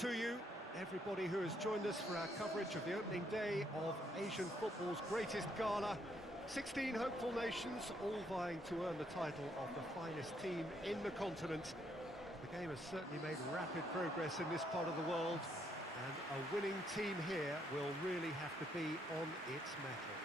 to you, everybody who has joined us for our coverage of the opening day of Asian football's greatest gala. 16 hopeful nations, all vying to earn the title of the finest team in the continent. The game has certainly made rapid progress in this part of the world, and a winning team here will really have to be on its mettle.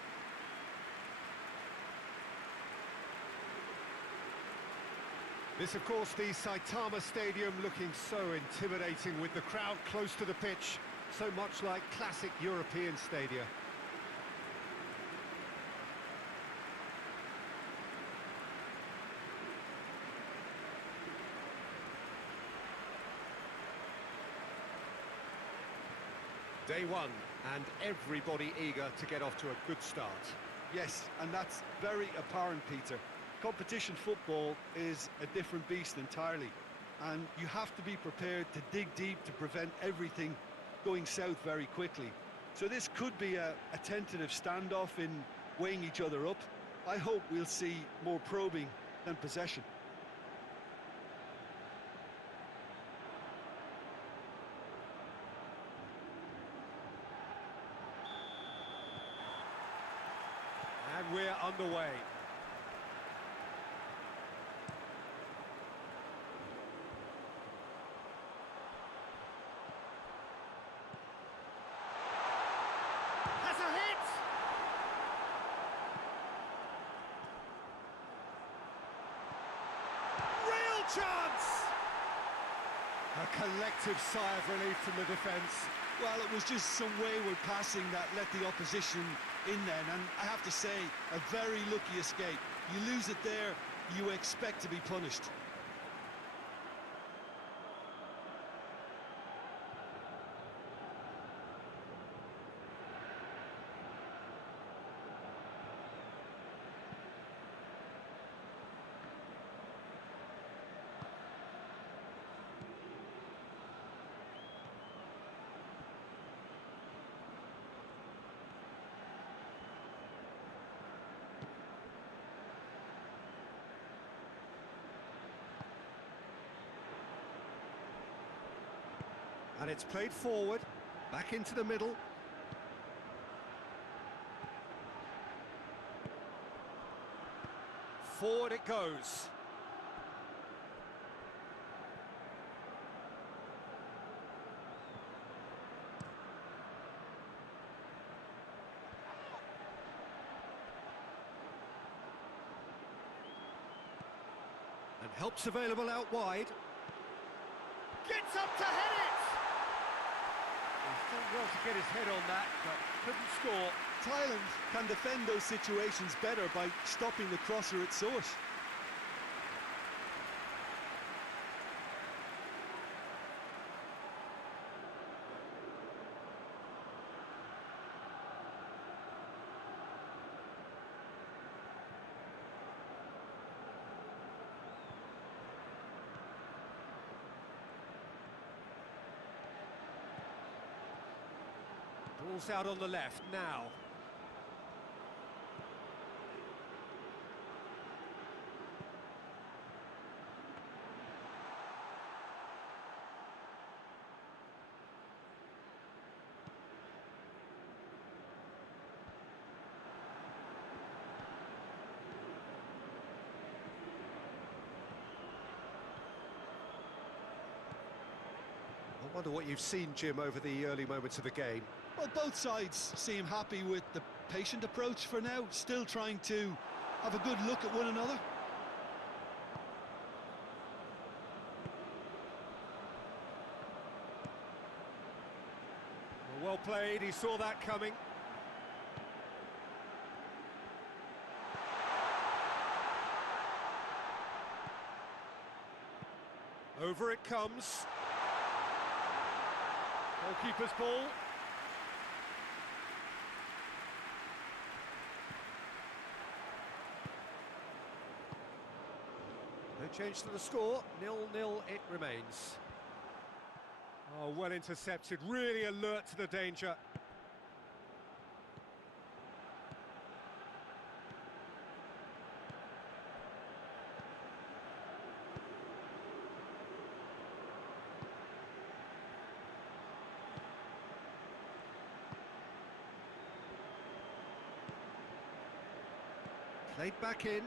This, of course, the Saitama Stadium, looking so intimidating with the crowd close to the pitch, so much like classic European stadia. Day one, and everybody eager to get off to a good start. Yes, and that's very apparent, Peter. Competition football is a different beast entirely, and you have to be prepared to dig deep to prevent everything going south very quickly. So this could be a tentative standoff in weighing each other up. I hope we'll see more probing than possession. And we're underway. Has a hit! Real chance! A collective sigh of relief from the defence. Well, it was just some wayward passing that let the opposition in then, and I have to say, a very lucky escape. You lose it there, you expect to be punished. And it's played forward, back into the middle. Forward it goes. And help's available out wide. Gets up to head it! He's done well to get his head on that, but couldn't score. Thailand can defend those situations better by stopping the crosser at source. Ball's out on the left now. I wonder what you've seen, Jim, over the early moments of the game. Well, both sides seem happy with the patient approach for now, still trying to have a good look at one another. Well played, he saw that coming. Over it comes. Goalkeeper's ball. No change to the score, 0-0 it remains. Oh, well intercepted, really alert to the danger. Played back in.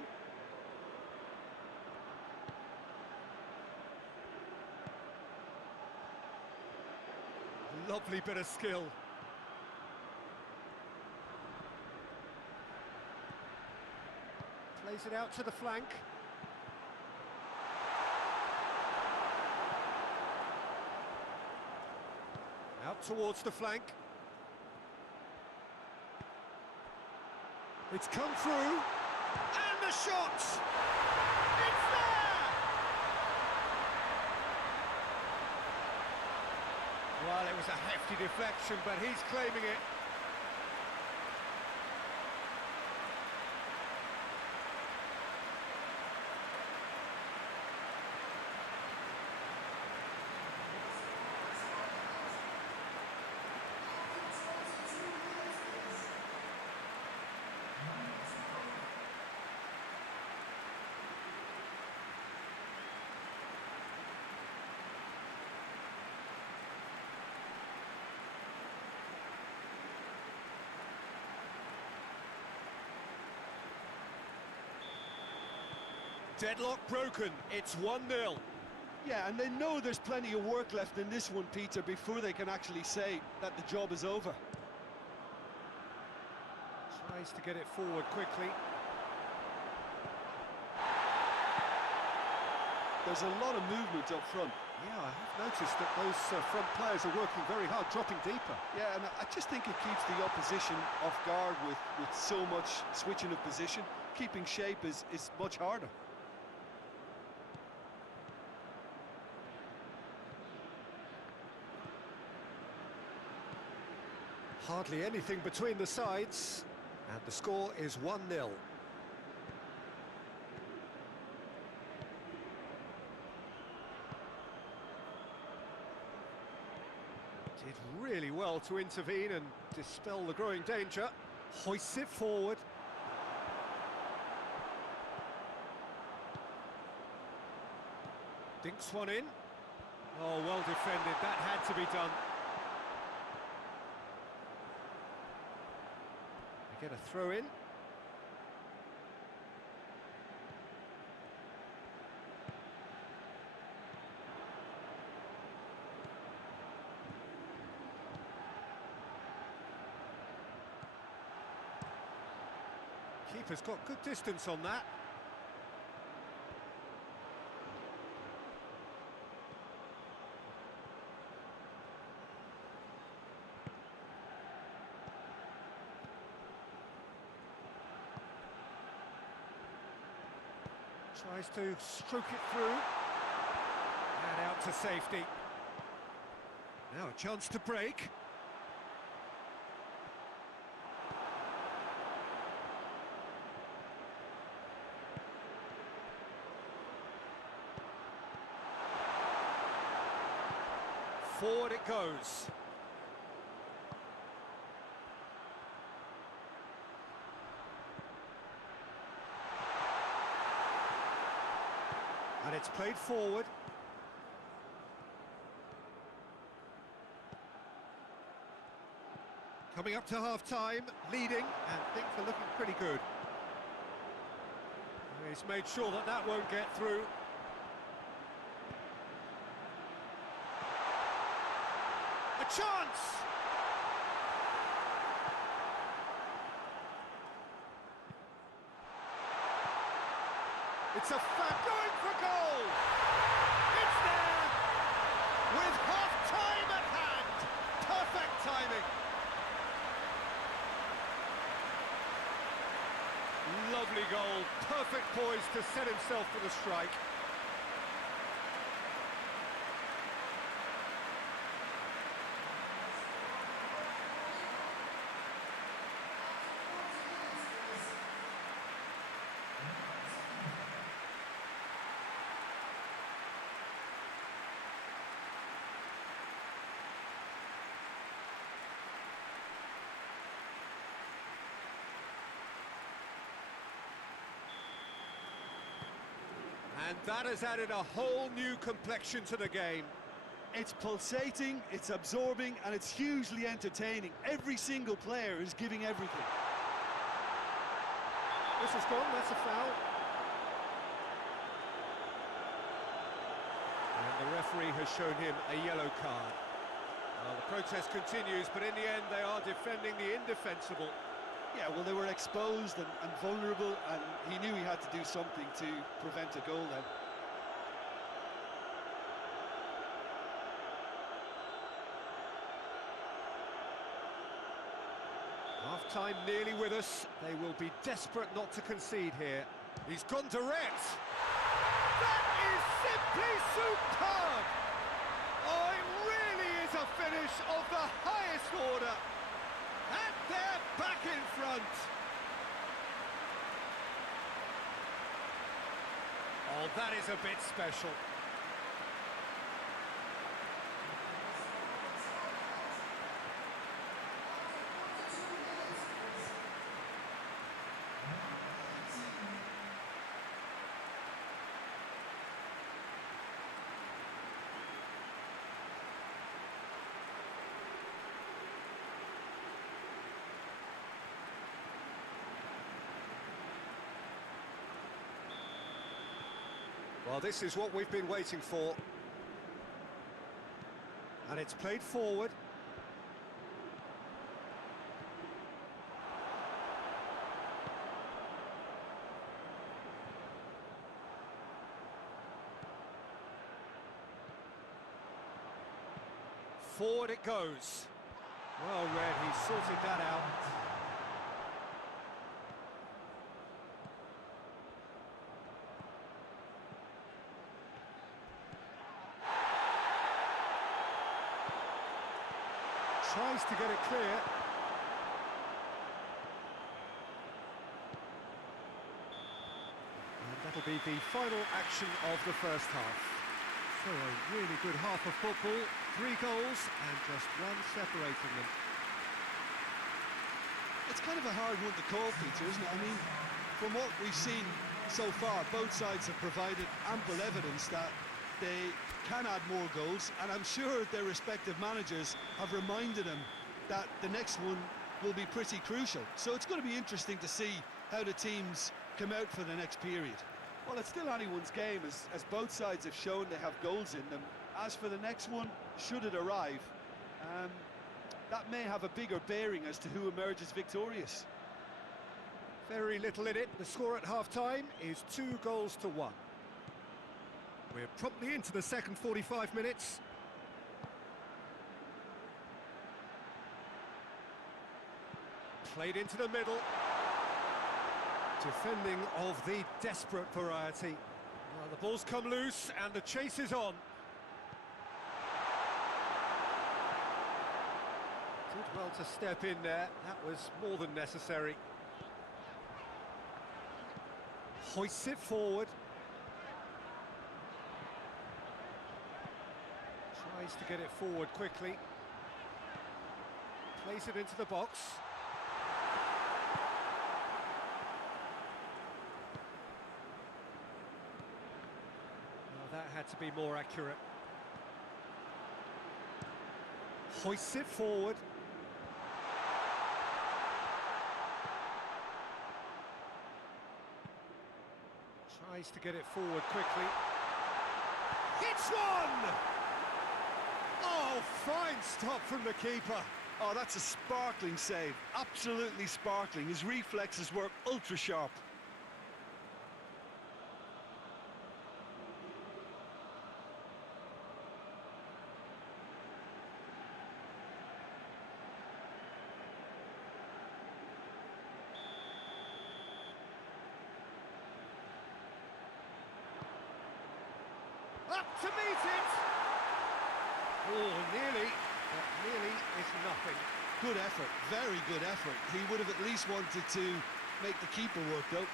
Lovely bit of skill. Plays it out to the flank. Out towards the flank. It's come through. And the shot! It's there! Well, it was a hefty deflection, but he's claiming it. Deadlock broken, it's 1-0. Yeah, and they know there's plenty of work left in this one, Peter, before they can actually say that the job is over. Tries to get it forward quickly. There's a lot of movement up front. Yeah, I have noticed that those front players are working very hard, dropping deeper. Yeah, and I just think it keeps the opposition off guard with so much switching of position. Keeping shape is much harder. Hardly anything between the sides, and the score is 1-0. Did really well to intervene and dispel the growing danger. Hoists it forward. Dinks one in. Oh, well defended, that had to be done. Get a throw in. Keeper's got good distance on that. Tries to stroke it through. And out to safety. Now a chance to break. Forward it goes. And it's played forward. Coming up to half-time, leading, and things are looking pretty good. He's made sure that that won't get through. A chance! It's a fact going for goal! It's there! With half-time at hand! Perfect timing! Lovely goal, perfect poise to set himself for the strike. And that has added a whole new complexion to the game. It's pulsating, it's absorbing, and it's hugely entertaining. Every single player is giving everything. This has gone, that's a foul. And the referee has shown him a yellow card. Well, the protest continues, but in the end they are defending the indefensible. Yeah, well, they were exposed and vulnerable, and he knew he had to do something to prevent a goal then. Half-time nearly with us. They will be desperate not to concede here. He's gone direct. That is simply superb! Oh, it really is a finish of the highest order. And they're back in front. Oh, that is a bit special. Well, this is what we've been waiting for. And it's played forward. Forward it goes. Well read, he sorted that out. Tries to get it clear. And that'll be the final action of the first half. So a really good half of football, 3 goals and just one separating them. It's kind of a hard one to call, Peter, isn't it? I mean, from what we've seen so far, both sides have provided ample evidence that they can add more goals, and I'm sure their respective managers have reminded them that the next one will be pretty crucial. So it's going to be interesting to see how the teams come out for the next period. Well, it's still anyone's game, as both sides have shown they have goals in them. As for the next one, should it arrive, that may have a bigger bearing as to who emerges victorious. Very little in it. The score at half-time is 2 goals to 1. We're promptly into the second 45 minutes. Played into the middle. Defending of the desperate variety. Well, the ball's come loose and the chase is on. Did well to step in there. That was more than necessary. Hoists it forward. Tries to get it forward quickly. Plays it into the box. Well, that had to be more accurate. Hoists it forward. Tries to get it forward quickly. It's one! Oh, fine stop from the keeper. Oh, that's a sparkling save. Absolutely sparkling. His reflexes were ultra sharp. Up to meet it! Oh, nearly, but nearly is nothing. Good effort, very good effort. He would have at least wanted to make the keeper work, though.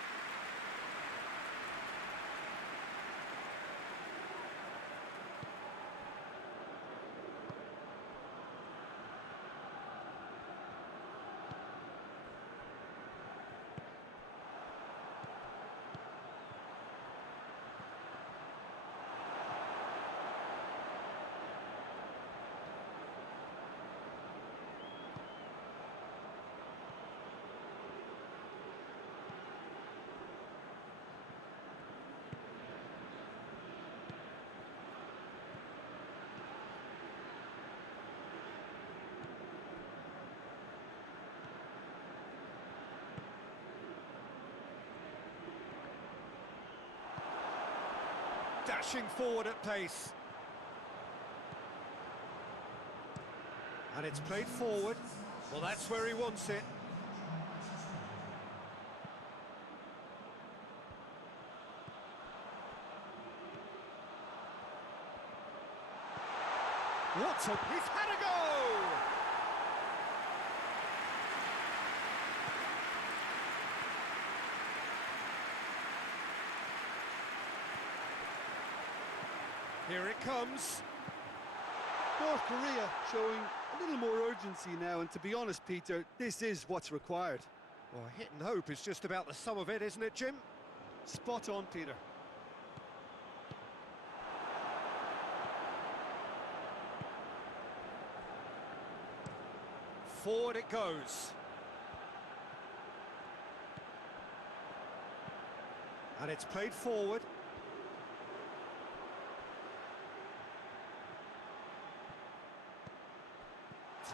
dashing forward at pace. And it's played forward. Well, that's where he wants it. What's up? He's had a go! Here it comes. North Korea showing a little more urgency now, and to be honest, Peter, this is what's required. Well, hit and hope is just about the sum of it, isn't it, Jim? Spot on, Peter. Forward it goes. And it's played forward.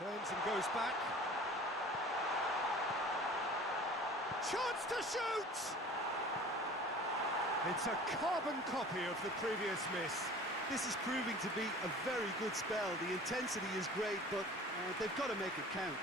Turns and goes back. Chance to shoot! It's a carbon copy of the previous miss. This is proving to be a very good spell. The intensity is great, but they've got to make it count.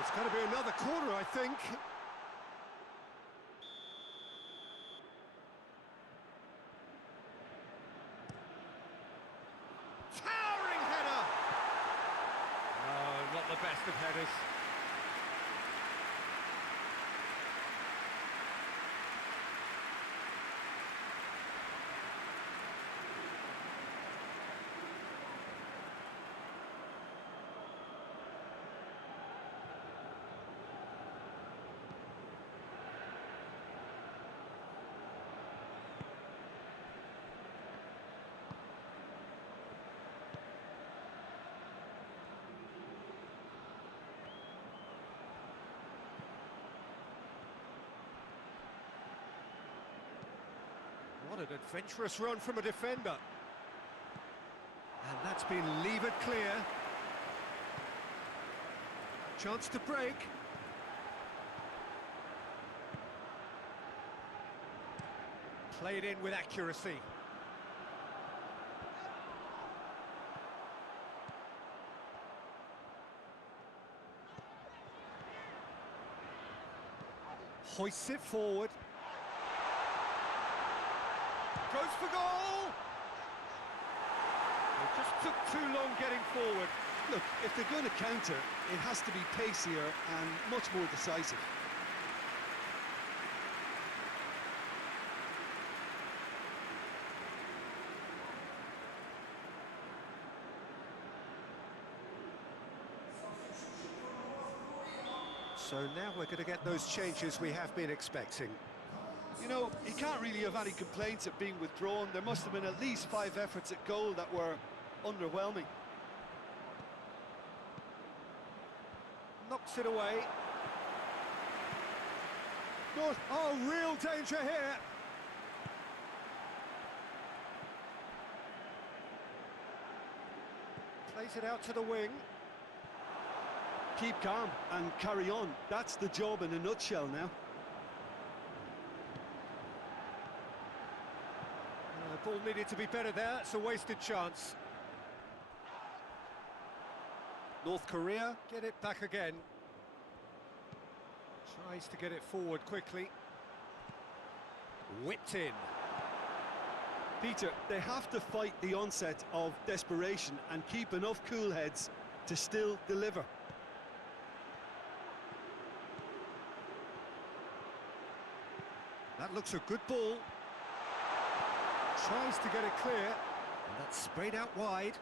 It's going to be another corner, I think. Towering header! Oh, not the best of headers. What an adventurous run from a defender. And that's been levered clear. Chance to break. Played in with accuracy. Hoists it forward. Goes for goal! It just took too long getting forward. Look, if they're going to counter, it has to be pacier and much more decisive. So now we're going to get those changes we have been expecting. You know, he can't really have any complaints at being withdrawn. There must have been at least 5 efforts at goal that were underwhelming. Knocks it away. North, oh, real danger here. Plays it out to the wing. Keep calm and carry on. That's the job in a nutshell now. Ball needed to be better there. It's a wasted chance. North Korea get it back again. Tries to get it forward quickly. Whipped in. Peter, they have to fight the onset of desperation and keep enough cool heads to still deliver. That looks a good ball. Tries to get it clear, and that's sprayed out wide.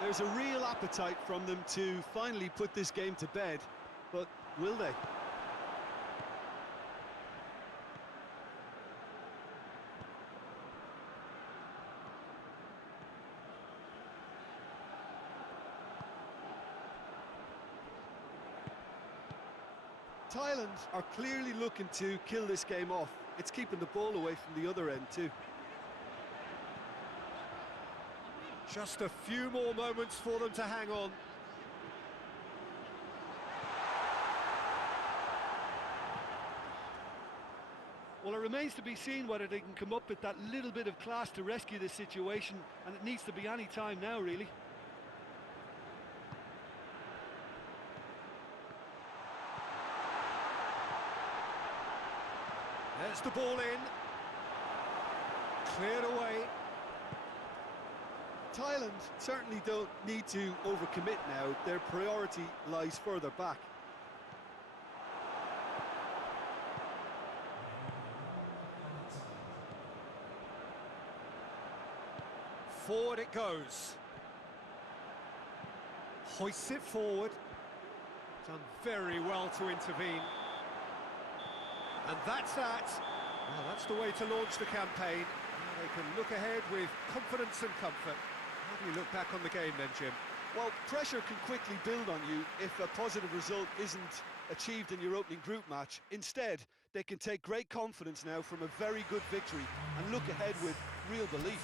There's a real appetite from them to finally put this game to bed, but will they? Thailand are clearly looking to kill this game off. It's keeping the ball away from the other end too. Just a few more moments for them to hang on. Well, it remains to be seen whether they can come up with that little bit of class to rescue this situation, and it needs to be any time now, really. There's the ball in. Cleared away. Thailand certainly don't need to overcommit now. Their priority lies further back. Forward it goes. Hoists it forward. Done very well to intervene. And that's that. Well, that's the way to launch the campaign. Now they can look ahead with confidence and comfort. How do you look back on the game then, Jim? Well, pressure can quickly build on you if a positive result isn't achieved in your opening group match. Instead, they can take great confidence now from a very good victory and look ahead with real belief.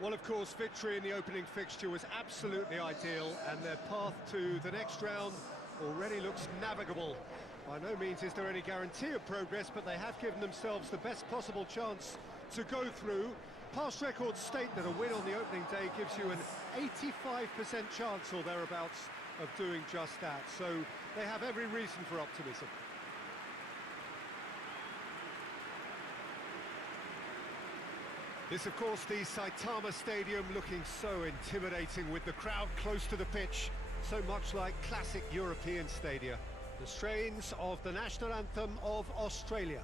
Well, of course, victory in the opening fixture was absolutely ideal, and their path to the next round already looks navigable. By no means is there any guarantee of progress, but they have given themselves the best possible chance to go through. Past records state that a win on the opening day gives you an 85% chance or thereabouts of doing just that, so they have every reason for optimism. This, of course, the Saitama Stadium, looking so intimidating with the crowd close to the pitch, so much like classic European stadia. The strains of the national anthem of Australia.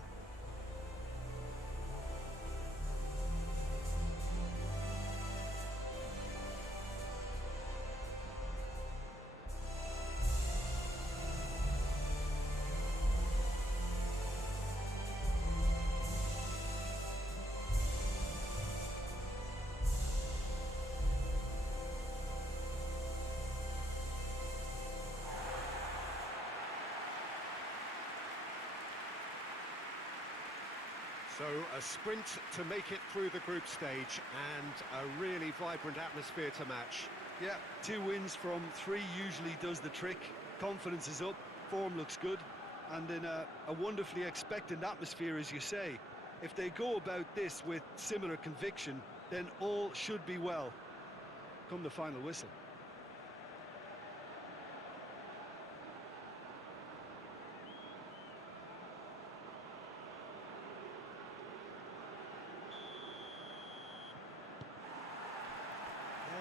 So a sprint to make it through the group stage, and a really vibrant atmosphere to match. Yeah, 2 wins from 3 usually does the trick. Confidence is up, form looks good, and in a wonderfully expectant atmosphere, as you say. If they go about this with similar conviction, then all should be well come the final whistle.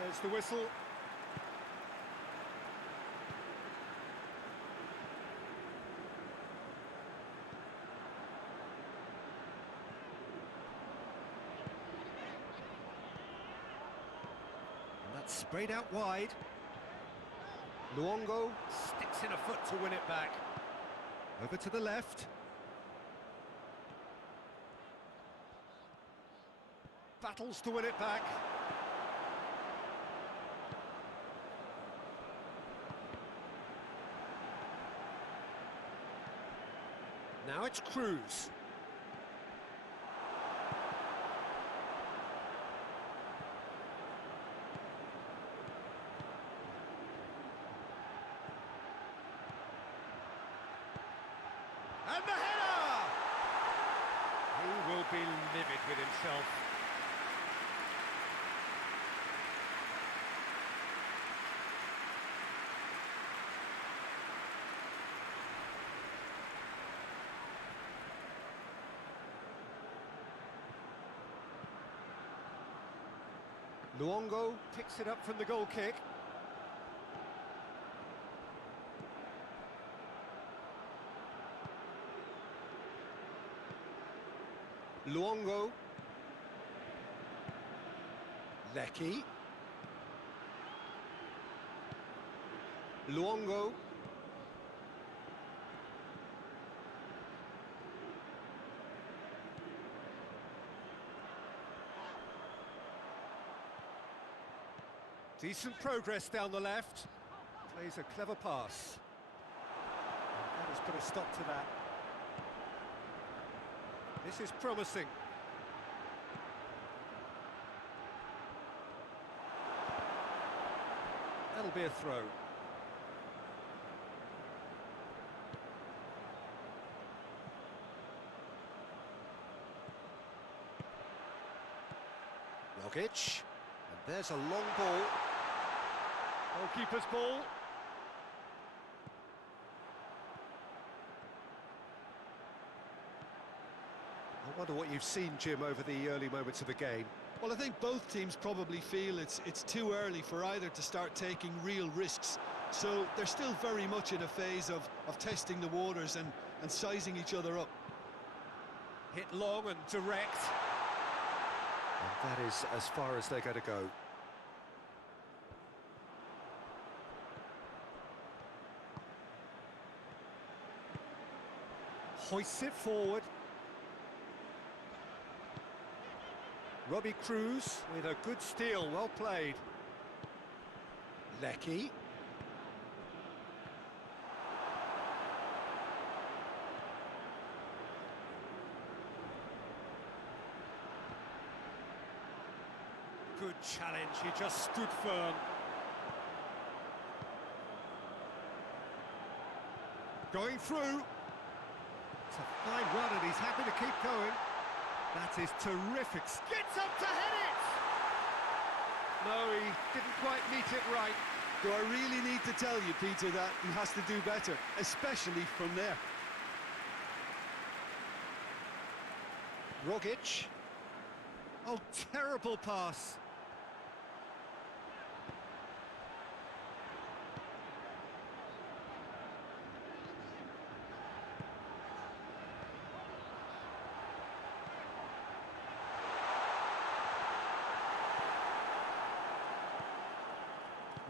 There's the whistle. And that's sprayed out wide. Luongo sticks in a foot to win it back. Over to the left. Battles to win it back. Now it's Cruz. And the header! He will be livid with himself. Luongo picks it up from the goal kick. Luongo. Lecky. Luongo. Decent progress down the left. Plays a clever pass. And that has put a stop to that. This is promising. That'll be a throw. Rogic. And there's a long ball. Goalkeeper's ball. I wonder what you've seen, Jim, over the early moments of the game. Well, I think both teams probably feel it's too early for either to start taking real risks. So they're still very much in a phase of testing the waters and sizing each other up. Hit long and direct. And that is as far as they're going to go. Hoists it forward. Robbie Cruz with a good steal, well played. Lecky. Good challenge, he just stood firm. Going through. It's a fine run and he's happy to keep going. That is terrific. Gets up to head it! No, he didn't quite meet it right. Do I really need to tell you, Peter, that he has to do better, especially from there? Rogic. Oh, terrible pass.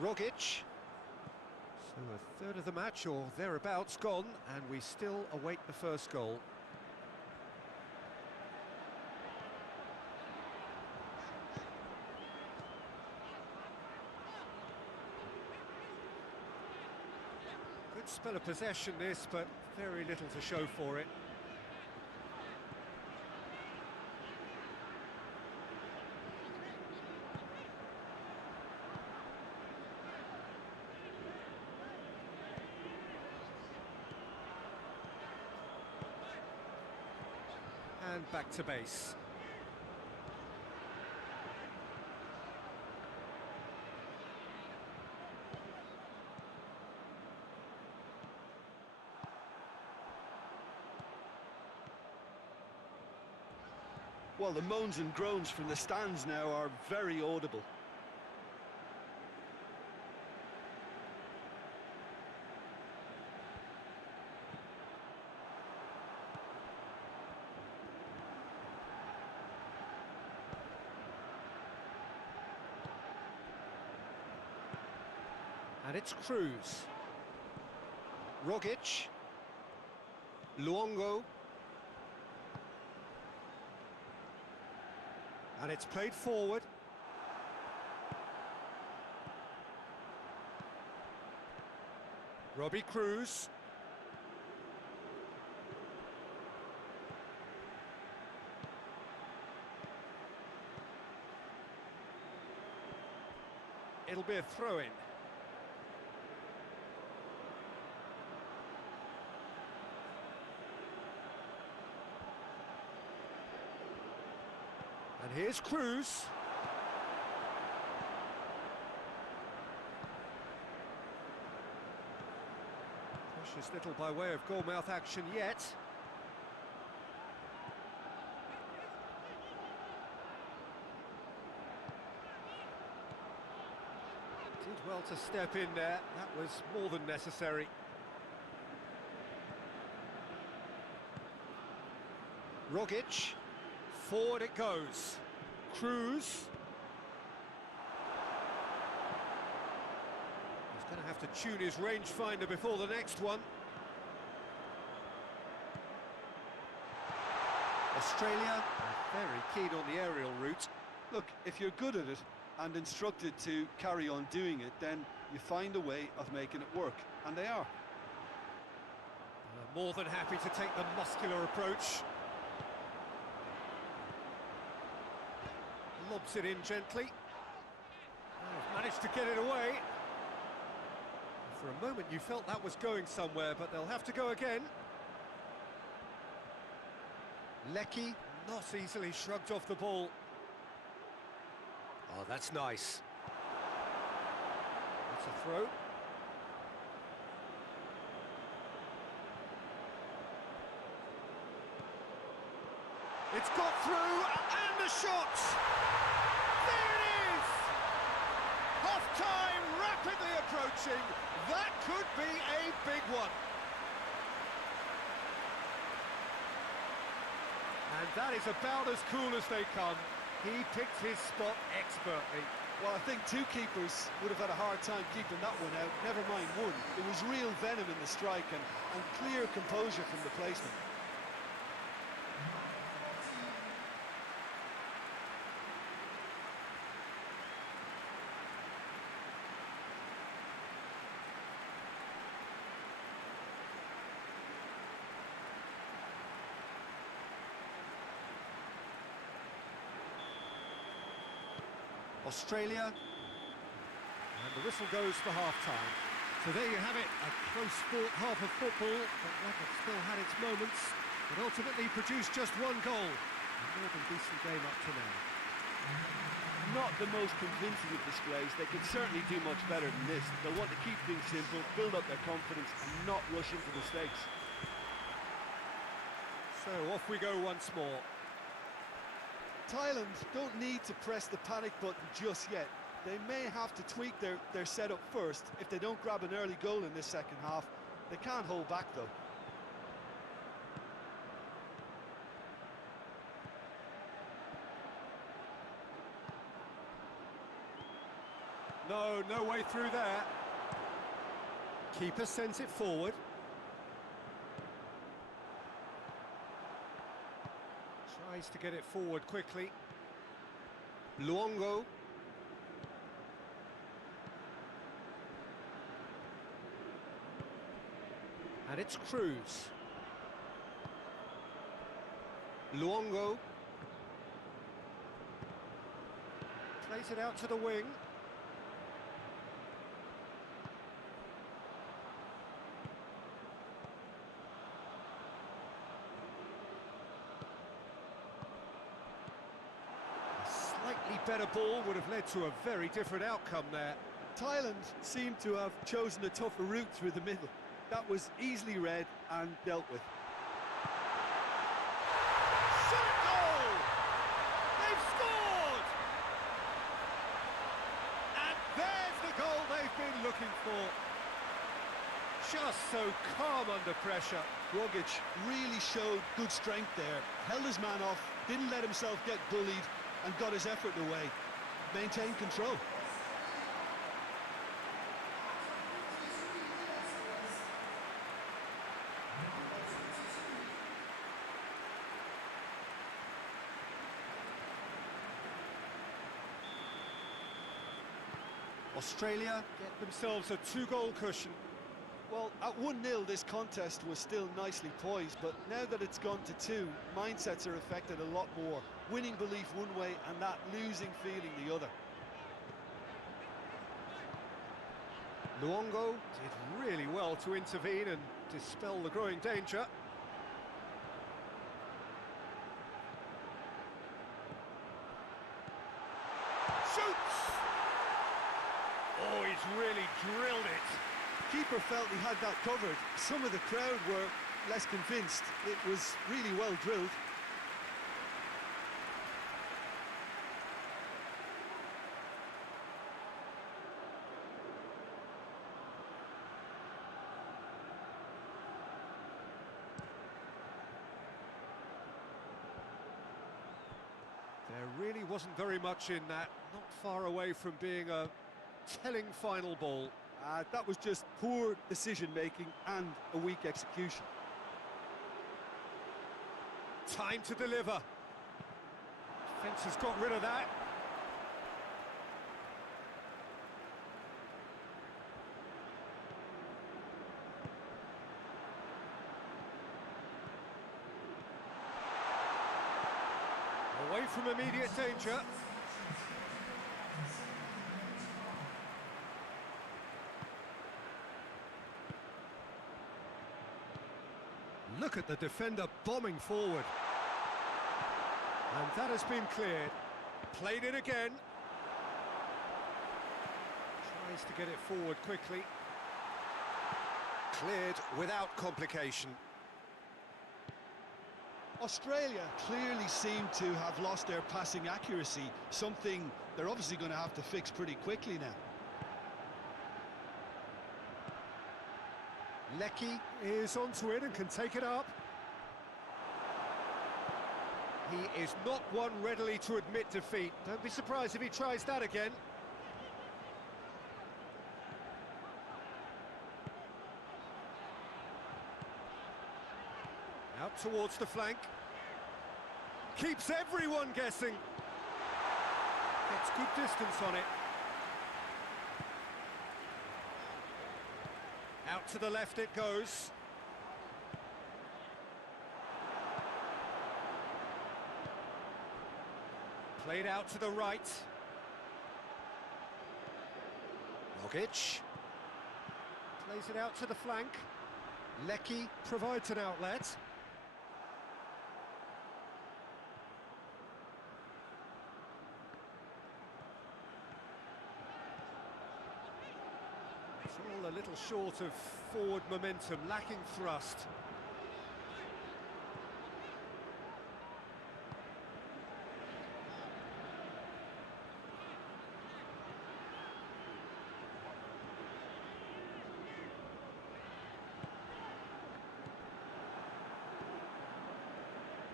Rogic. So a third of the match or thereabouts gone, and we still await the first goal. Good spell of possession this, but very little to show for it. And back to base. Well, the moans and groans from the stands now are very audible. And it's Cruz. Rogic. Luongo. And it's played forward. Robbie Cruz. it'll be a throw-in. And here's Cruz. Precious little by way of goal-mouth action yet. Did well to step in there. That was more than necessary. Rogic. Forward it goes. Cruz. He's going to have to tune his rangefinder before the next one. Australia are very keen on the aerial route. Look, if you're good at it and instructed to carry on doing it, then you find a way of making it work, and they are. More than happy to take the muscular approach. Lobs it in gently. Oh, managed to get it away. For a moment you felt that was going somewhere, but they'll have to go again. Lecky not easily shrugged off the ball. Oh, that's nice. That's a throw. It's got through, and the shot! There it is! Half-time rapidly approaching. That could be a big one. And that is about as cool as they come. He picked his spot expertly. Well, I think two keepers would have had a hard time keeping that one out, never mind one. It was real venom in the strike and clear composure from the placement. Australia, and the whistle goes for half-time. So there you have it, a close-fought half of football, but that had still had its moments, but ultimately produced just one goal. A more than decent game up to now. Not the most convincing of displays. They could certainly do much better than this. They'll want to keep things simple, build up their confidence, and not rush into mistakes. So off we go once more. Thailand don't need to press the panic button just yet. They may have to tweak their setup first if they don't grab an early goal in this second half. They can't hold back though. No way through there. Keeper sends it forward. Tries to get it forward quickly. Luongo. And it's Cruz. Luongo. Plays it out to the wing. Slightly better ball would have led to a very different outcome there. Thailand seemed to have chosen a tougher route through the middle. That was easily read and dealt with. Shot goal! They've scored! And there's the goal they've been looking for. Just so calm under pressure. Rogic really showed good strength there. Held his man off, didn't let himself get bullied, and got his effort away. Maintained control. Australia get themselves a two-goal cushion. Well, at 1-0 this contest was still nicely poised, but now that it's gone to 2, mindsets are affected a lot more. Winning belief one way and that losing feeling the other. Luongo did really well to intervene and dispel the growing danger. Shoots! Oh, he's really drilled it. Keeper felt he had that covered. Some of the crowd were less convinced. It was really well drilled. There really wasn't very much in that, not far away from being a telling final ball. That was just poor decision-making and a weak execution. Time to deliver. Defence has got rid of that. Away from immediate danger. Look at the defender bombing forward. And that has been cleared. Played it again. Tries to get it forward quickly. Cleared without complication. Australia clearly seem to have lost their passing accuracy, something they're obviously going to have to fix pretty quickly now. Lecky is onto it and can take it up. He is not one readily to admit defeat. Don't be surprised if he tries that again. Out towards the flank. Keeps everyone guessing. Gets good distance on it. Out to the left it goes. Played out to the right. Rogic. Plays it out to the flank. Lecky provides an outlet. It's all a little short of forward momentum, lacking thrust.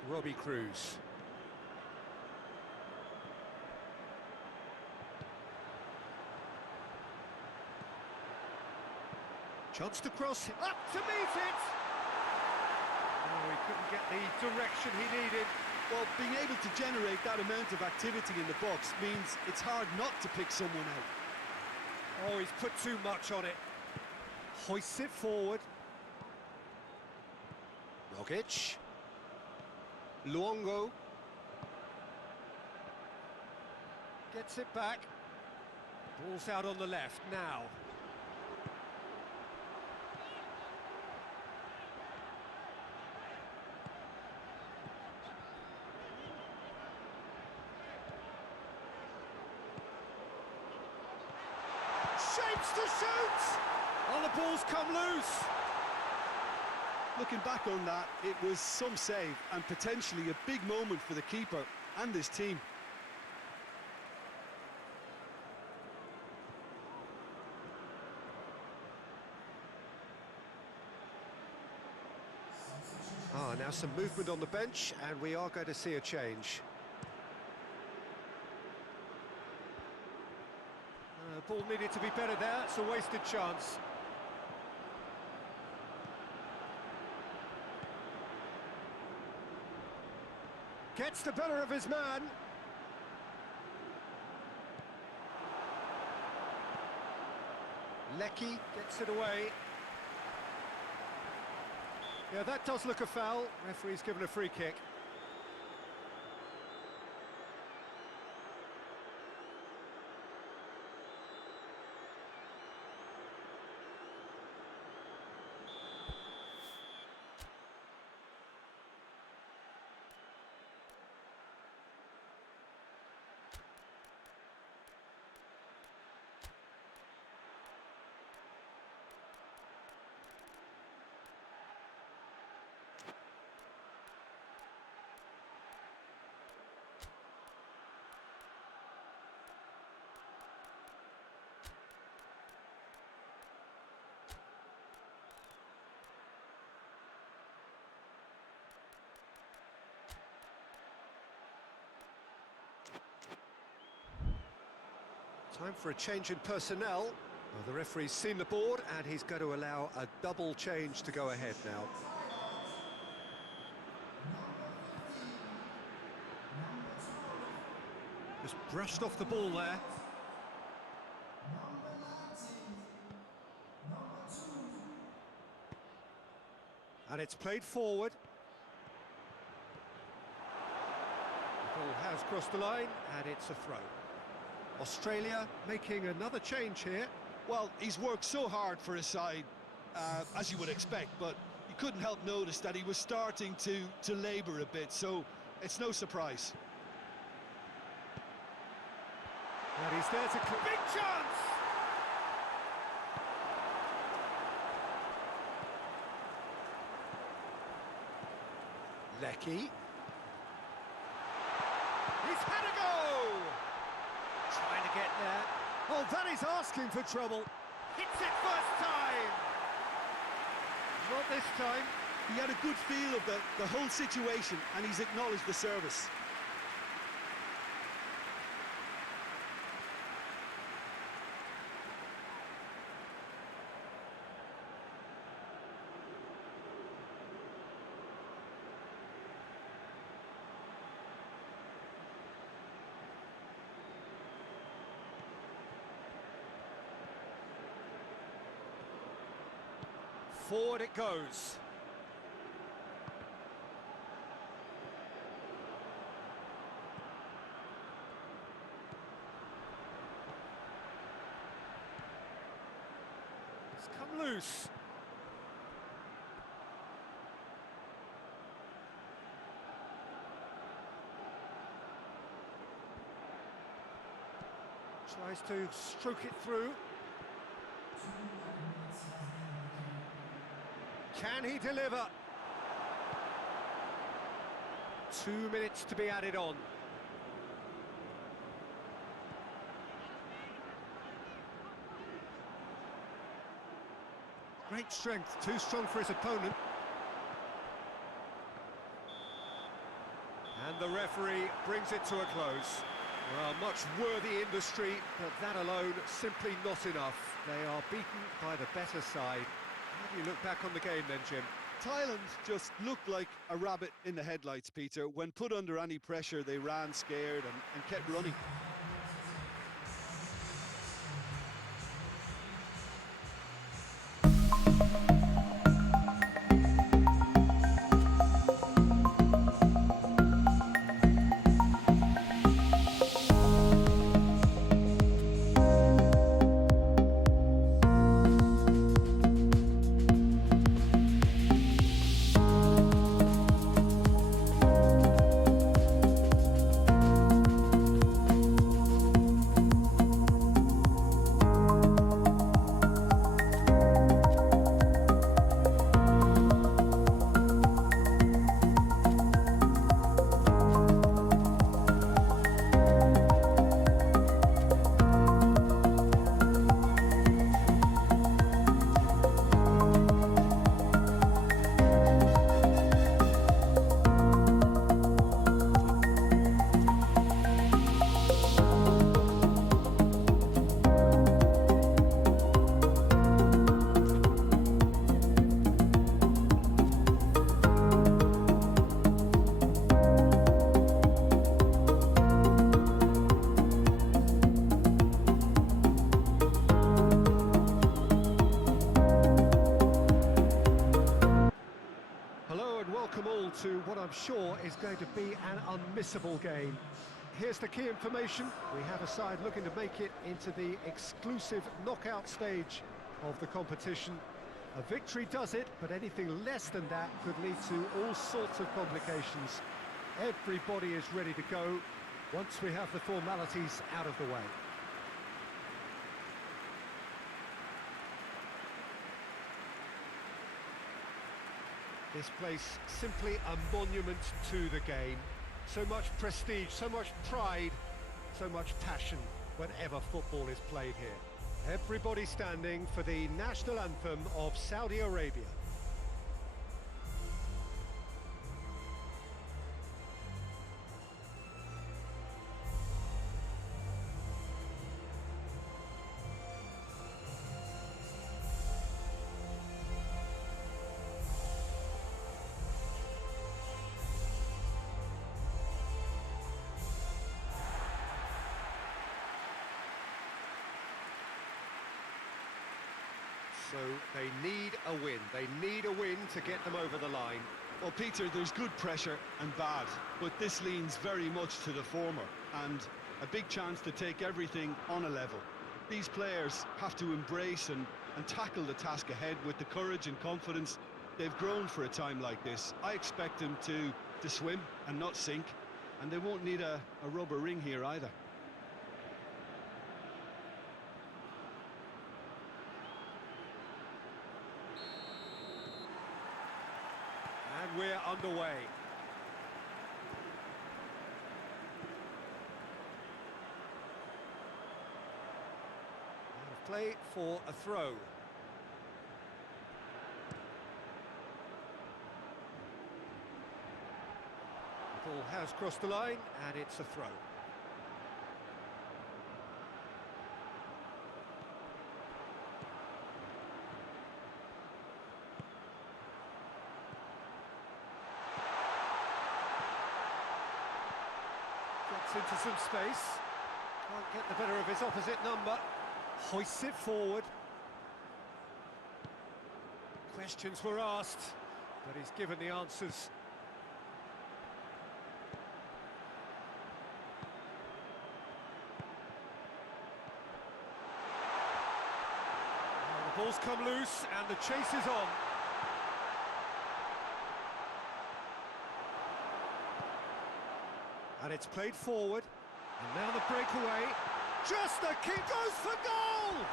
Robbie Cruz. Chance to cross, up to meet it! Oh, he couldn't get the direction he needed. Well, being able to generate that amount of activity in the box means it's hard not to pick someone out. Oh, he's put too much on it. Hoists it forward. Rogic. Luongo. Gets it back. Ball's out on the left now. Shapes to shoot! Oh, the ball's come loose. Looking back on that, it was some save and potentially a big moment for the keeper and his team. Now some movement on the bench, and we are going to see a change. Ball needed to be better there, it's a wasted chance. Gets the better of his man. Lecky gets it away. Yeah, that does look a foul. Referee's given a free kick. Time for a change in personnel. Well, the referee's seen the board and he's going to allow a double change to go ahead now. Just brushed off the ball there. And it's played forward. The ball has crossed the line and it's a throw. Australia making another change here. Well, he's worked so hard for his side, as you would expect, but you couldn't help notice that he was starting to labour a bit, so it's no surprise. And he's there to... Big chance! Lecky. He's had a go! Trying to get there. Oh, that is asking for trouble. Hits it first time! Not this time. He had a good feel of the whole situation, and he's acknowledged the service. Forward it goes. It's come loose. Tries to stroke it through. Can he deliver? 2 minutes to be added on. Great strength, too strong for his opponent. And the referee brings it to a close. Well, much worthy industry, but that alone simply not enough. They are beaten by the better side. How do you look back on the game then, Jim? Thailand just looked like a rabbit in the headlights, Peter. When put under any pressure, they ran scared and kept running. To what I'm sure is going to be an unmissable game. Here's the key information. We have a side looking to make it into the exclusive knockout stage of the competition. A victory does it, but anything less than that could lead to all sorts of complications. Everybody is ready to go once we have the formalities out of the way. This place simply a monument to the game. So much prestige, so much pride, so much passion whenever football is played here. Everybody standing for the national anthem of Saudi Arabia. So they need a win. They need a win to get them over the line. Well, Peter, there's good pressure and bad, but this leans very much to the former, and a big chance to take everything on a level. These players have to embrace and tackle the task ahead with the courage and confidence they've grown for a time like this. I expect them to swim and not sink, and they won't need a rubber ring here either. And we're underway. And play for a throw. The ball has crossed the line, and it's a throw. Into some space, can't get the better of his opposite number, hoists it forward. Questions were asked, but he's given the answers. Now the ball's come loose and the chase is on. And it's played forward, and now the breakaway, just a kick, goes for goal!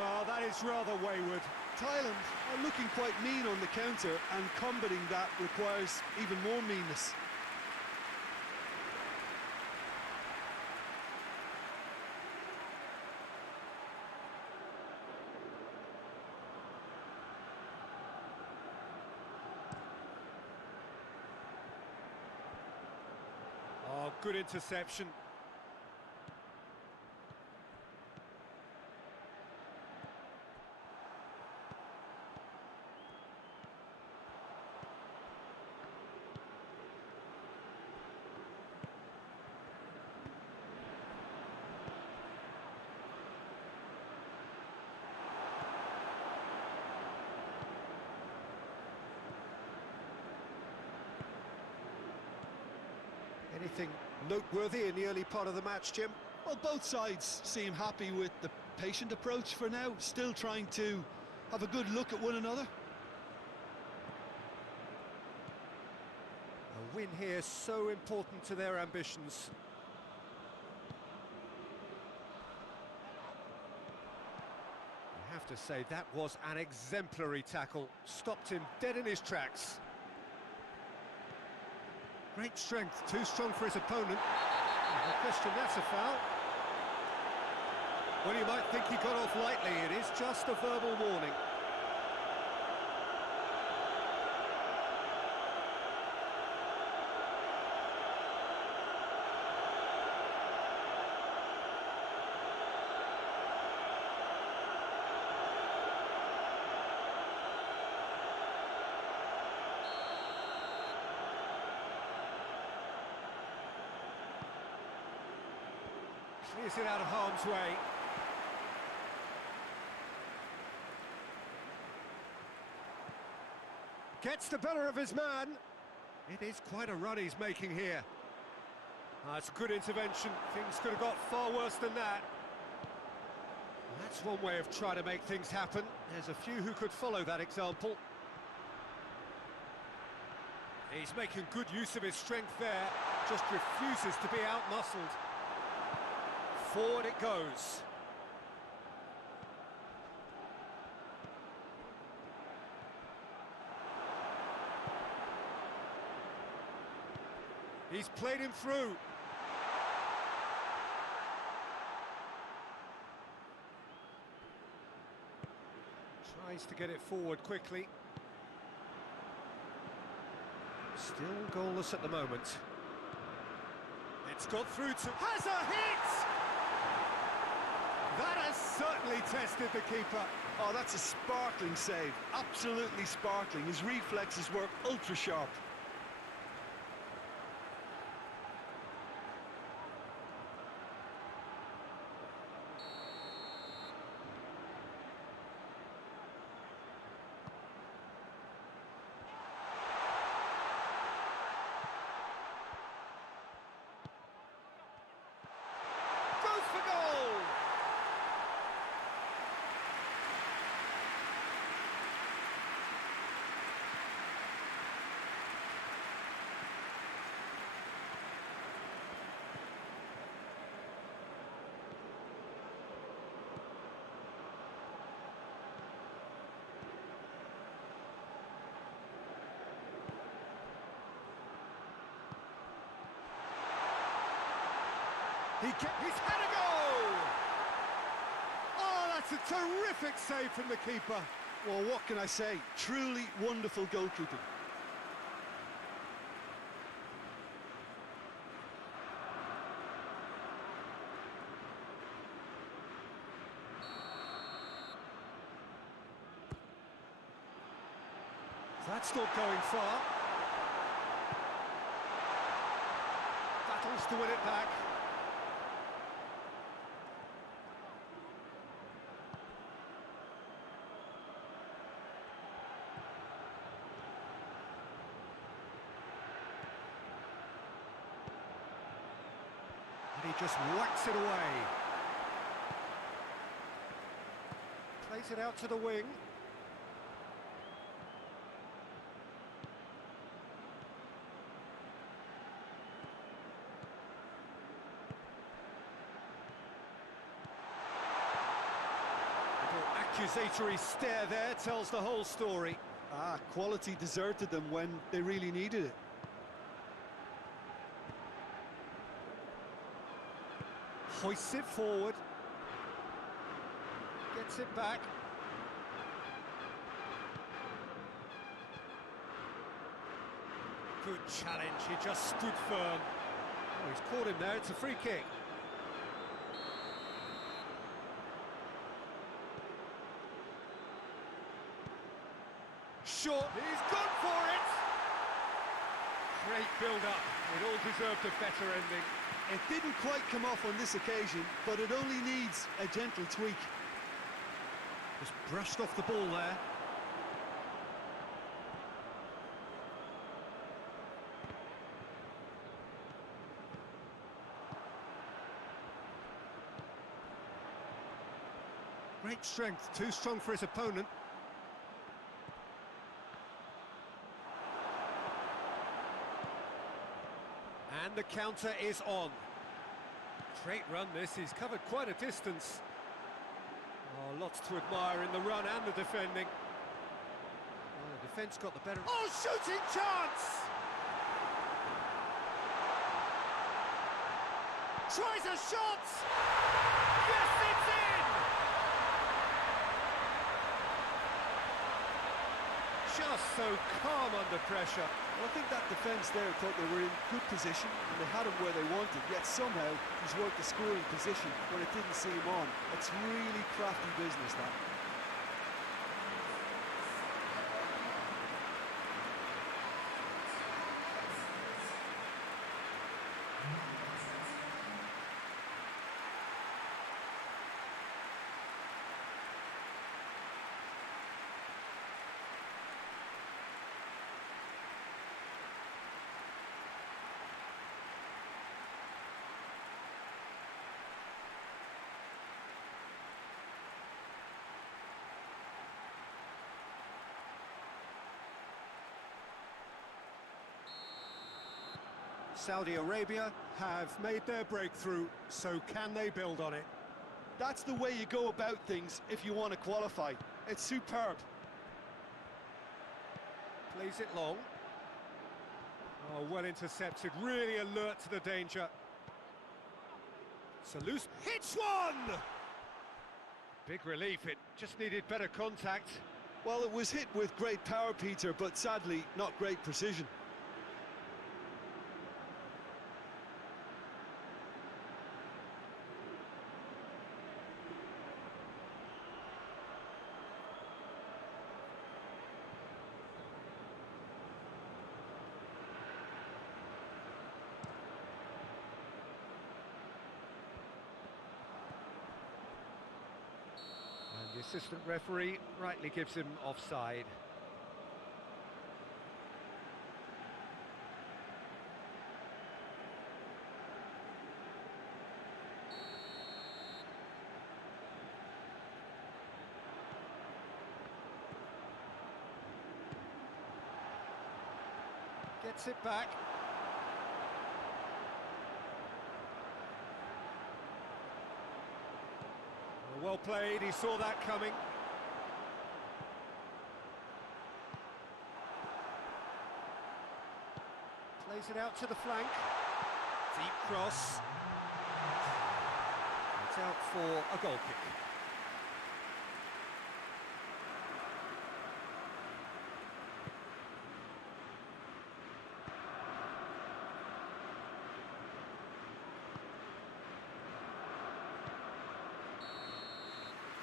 Oh, that is rather wayward. Thailand are looking quite mean on the counter, and combating that requires even more meanness. Oh, good interception. Anything noteworthy in the early part of the match, Jim? Well, both sides seem happy with the patient approach for now, still trying to have a good look at one another. A win here so important to their ambitions. I have to say that was an exemplary tackle, stopped him dead in his tracks. Great strength, too strong for his opponent. No question, that's a foul. Well, you might think he got off lightly. It is just a verbal warning. Clears it out of harm's way. Gets the better of his man. It is quite a run he's making here. It's a good intervention. Things could have got far worse than that. That's one way of trying to make things happen. There's a few who could follow that example. He's making good use of his strength there. Just refuses to be out-muscled. Forward it goes. He's played him through. Tries to get it forward quickly. Still goalless at the moment. It's got through to... has a hit! That has certainly tested the keeper. Oh, that's a sparkling save. Absolutely sparkling. His reflexes were ultra-sharp. He's had a goal! Oh, that's a terrific save from the keeper. Well, what can I say? Truly wonderful goalkeeping. That's not going far. Battles to win it back. And he just whacks it away. Plays it out to the wing. Accusatory stare there tells the whole story. Quality deserted them when they really needed it. Hoists it forward. Gets it back. Good challenge, he just stood firm. Oh, he's caught him there, it's a free kick. Short, he's gone for it! Great build-up, it all deserved a better ending. It didn't quite come off on this occasion, but it only needs a gentle tweak. Just brushed off the ball there. Great strength, too strong for his opponent. And the counter is on. Great run this, he's covered quite a distance. Oh, lots to admire in the run and the defending. Well, the defence got the better... Oh, shooting chance! Tries a shot! Yes, it's in! Just so calm under pressure. Well, I think that defence there thought they were in good position and they had him where they wanted, yet somehow he's worked the scoring position when it didn't see him on. It's really crafty business, that. Saudi Arabia have made their breakthrough, so can they build on it? That's the way you go about things if you want to qualify. It's superb. Plays it long. Oh, well intercepted, really alert to the danger. Salus hits one! Big relief, it just needed better contact. Well, it was hit with great power, Peter, but sadly, not great precision. The assistant referee rightly gives him offside. Gets it back. Well played, he saw that coming. Plays it out to the flank. Deep cross. out for a goal kick.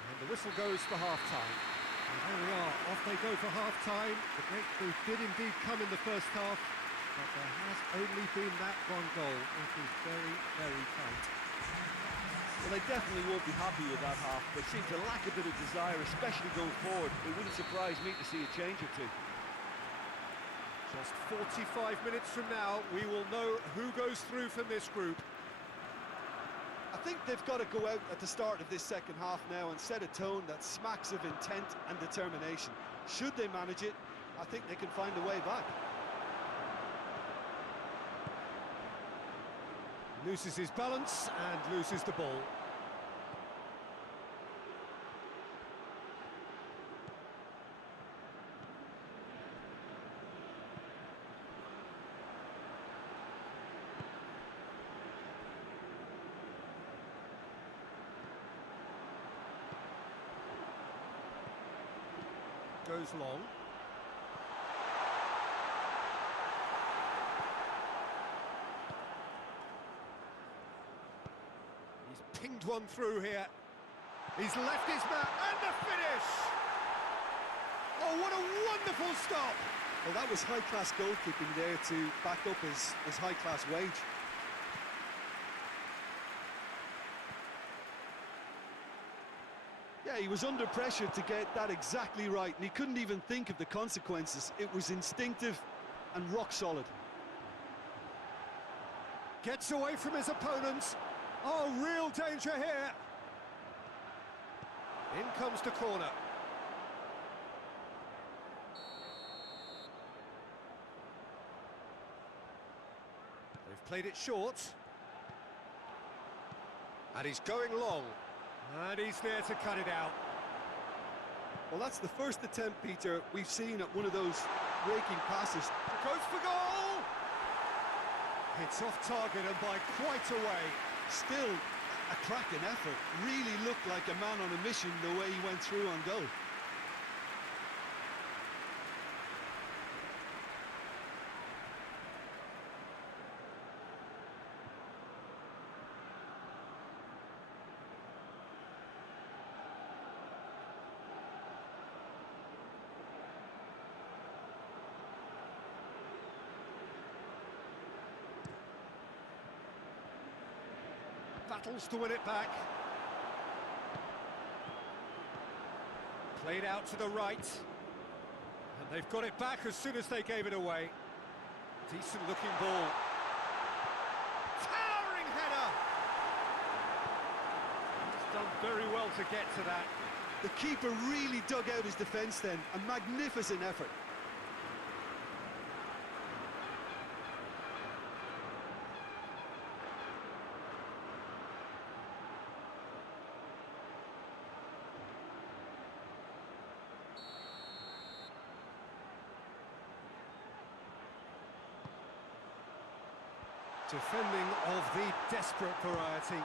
And the whistle goes for half-time. And there we are, off they go for half-time. The breakthrough did indeed come in the first half, but there has only been that one goal. It is very, very tight. Well, they definitely won't be happy with that half. They seem to lack a bit of desire, especially going forward. It wouldn't surprise me to see a change or two. Just 45 minutes from now, we will know who goes through from this group. I think they've got to go out at the start of this second half now and set a tone that smacks of intent and determination. Should they manage it, I think they can find a way back. Loses his balance and loses the ball. Goes long. He's pinged one through here. He's left his man, and the finish! Oh, what a wonderful stop! Well, that was high-class goalkeeping there to back up his high-class wage. Yeah, he was under pressure to get that exactly right, and he couldn't even think of the consequences. It was instinctive and rock solid. Gets away from his opponents. Oh, real danger here. In comes the corner. They've played it short. And he's going long. And he's there to cut it out. Well, that's the first attempt, Peter, we've seen at one of those raking passes. Goes for goal! It's off target and by quite a way. Still a cracking effort. Really looked like a man on a mission the way he went through on goal. Battles to win it back. Played out to the right. And they've got it back as soon as they gave it away. Decent looking ball. Towering header! He's done very well to get to that. The keeper really dug out his defence then. A magnificent effort. Defending of the desperate variety.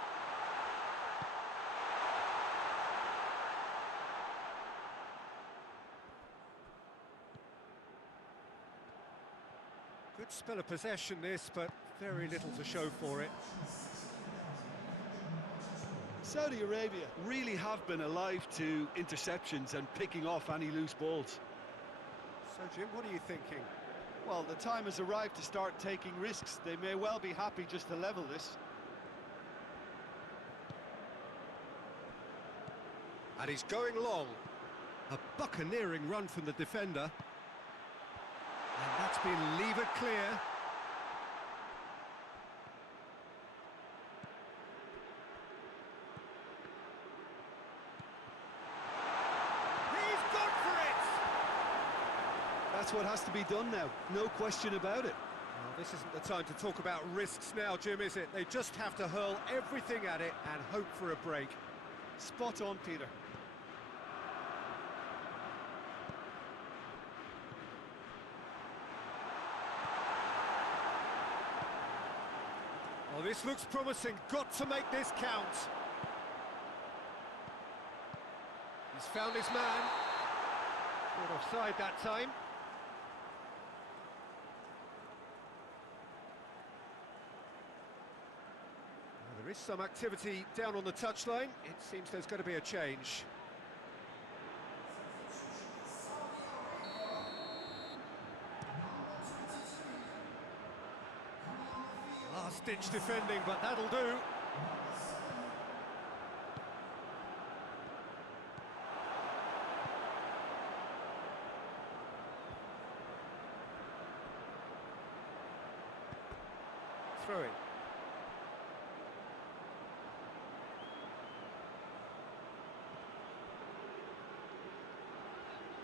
Good spell of possession this, but very little to show for it. Saudi Arabia really have been alive to interceptions and picking off any loose balls. So, Jim, what are you thinking? Well, the time has arrived to start taking risks. They may well be happy just to level this. And he's going long. A buccaneering run from the defender. And that's been levered clear. He's gone for it! That's what has to be done now, no question about it. Well, this isn't the time to talk about risks now, Jim, is it? They just have to hurl everything at it and hope for a break. Spot on, Peter. Oh, this looks promising. Got to make this count. He's found his man. Caught offside that time. Well, there is some activity down on the touchline. It seems there's going to be a change. Last-ditch defending, but that'll do. Throw it.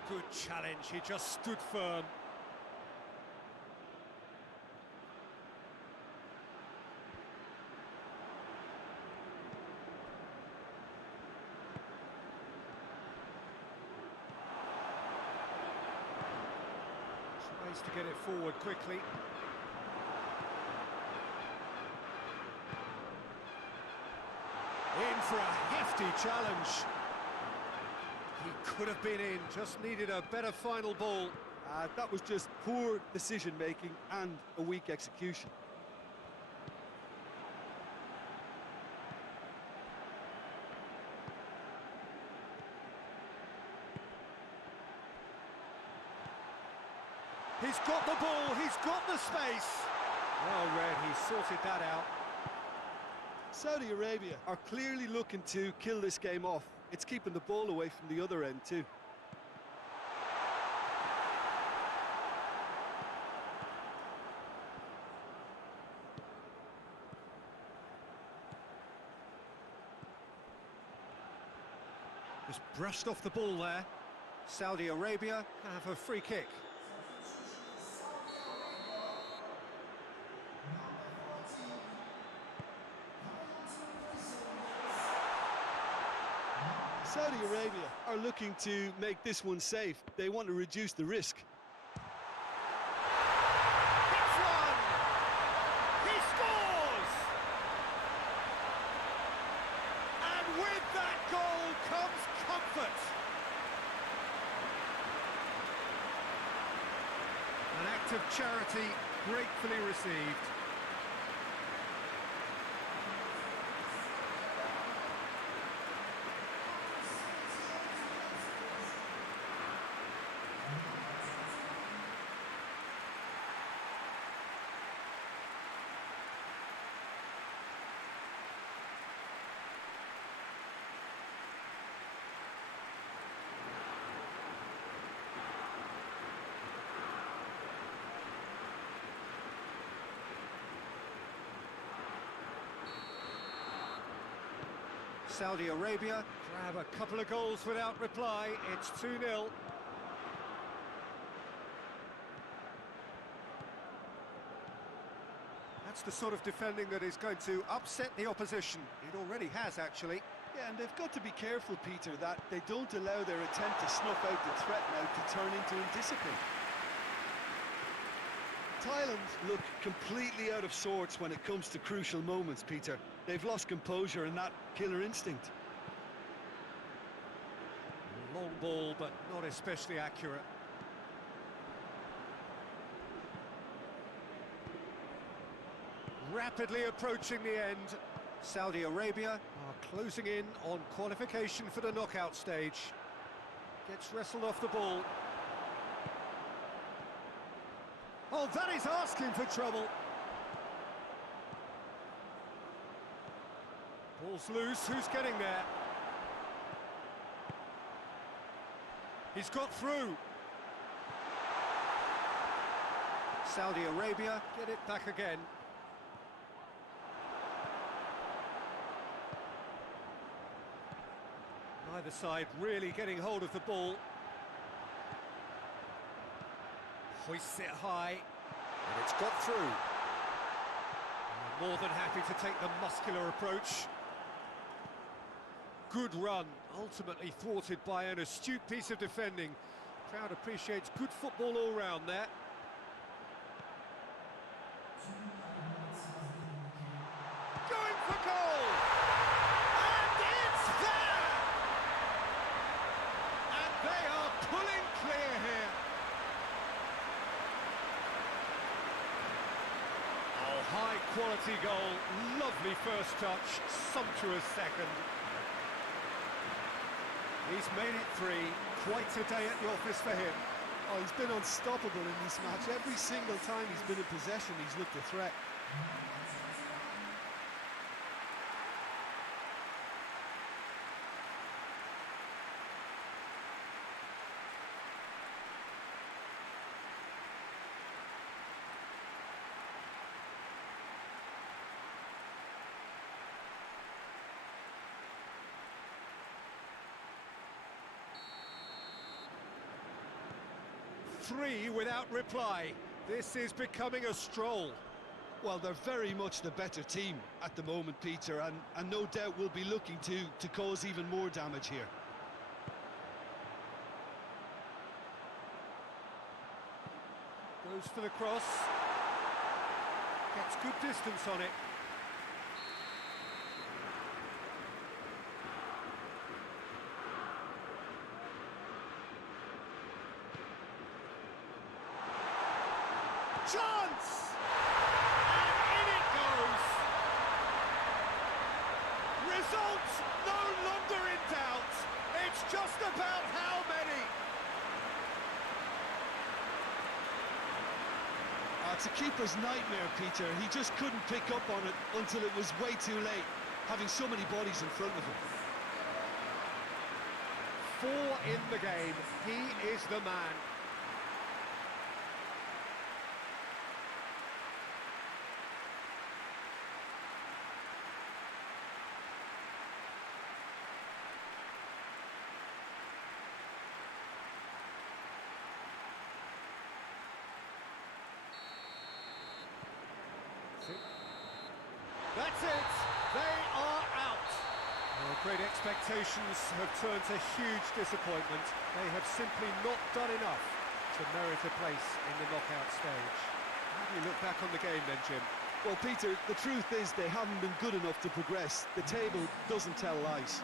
Good challenge, he just stood firm. Tries to get it forward quickly. In for a hefty challenge. He could have been in, just needed a better final ball. That was just poor decision-making and a weak execution. He's got the ball, he's got the space. Well read, he sorted that out. Saudi Arabia are clearly looking to kill this game off. It's keeping the ball away from the other end too. Just brushed off the ball there. Saudi Arabia have a free kick. Saudi Arabia are looking to make this one safe. They want to reduce the risk. Hits one! He scores! And with that goal comes comfort. An act of charity gratefully received. Saudi Arabia grab a couple of goals without reply. It's 2-0. That's the sort of defending that is going to upset the opposition. It already has, actually. Yeah, and they've got to be careful, Peter, that they don't allow their attempt to snuff out the threat now to turn into indiscipline. Thailand look completely out of sorts when it comes to crucial moments, Peter. They've lost composure and that killer instinct. Long ball, but not especially accurate. Rapidly approaching the end. Saudi Arabia are closing in on qualification for the knockout stage. Gets wrestled off the ball. Oh, that is asking for trouble. Ball's loose, who's getting there? He's got through. Saudi Arabia get it back again. Neither side really getting hold of the ball. Hoists it high, and it's got through. More than happy to take the muscular approach. Good run, ultimately thwarted by an astute piece of defending. Crowd appreciates good football all round there. Going for goal! And it's there! pulling clear here. Oh, high quality goal, lovely first touch, sumptuous second. He's made it 3, quite a day at the office for him. Oh, he's been unstoppable in this match. Every single time he's been in possession, he's looked a threat. Three without reply. This is becoming a stroll. Well, they're very much the better team at the moment, Peter, and no doubt will be looking to cause even more damage here. Goes for the cross. Gets good distance on it. Chance! And in it goes! Results no longer in doubt. It's just about how many. It's a keeper's nightmare, Peter. He just couldn't pick up on it until it was way too late, having so many bodies in front of him. 4 in the game. He is the man. That's it, they are out. Well, great expectations have turned to huge disappointment. They have simply not done enough to merit a place in the knockout stage. How do you look back on the game then, Jim? Well, Peter, the truth is they haven't been good enough to progress. The table doesn't tell lies.